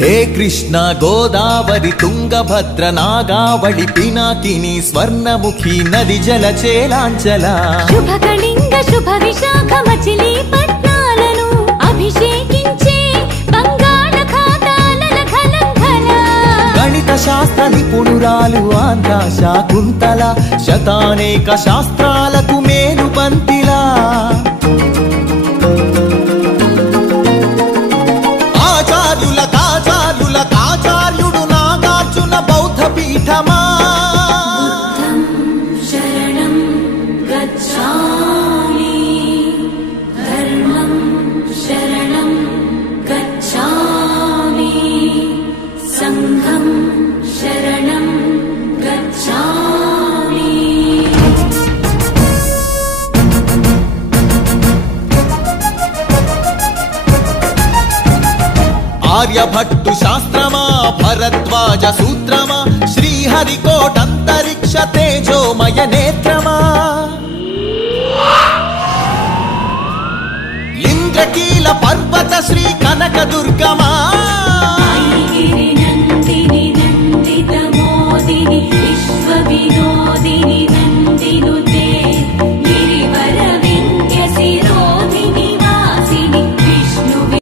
हे कृष्ण गोदावरी तुंगभद्र नागावळि पिनाकिनी स्वर्णमुखी नदी जलचेलांचला शुभकलिंग शुभ विशाख मचिलीपट्नाలను अभिषेकिंचे बंगाళాఖాతాల ఖలంఖల गणित शास्त्र निपुणुरालु आंध्र శాకుంతల శతానేక శాస్త్రాలకు మేలు పంతిలా ఆచార్యుడు నాగార్జున బౌద్ధ పీఠమా శరణం గచ్ఛామి ధర్మం శరణం గచ్ఛామి సంఘం శరణం గచ్ఛామి आर्यभट्टु शास्त्रमा भरद्वाज सूत्रमा श्रीहरिकोटंतरिक्ष तेजोमय नेत्रमा इंद्रकील पर्वत श्री कनक दुर्गमा गिरि नंदिनी नंदित मोदिनी विश्व विनोदिनी नंदिनुते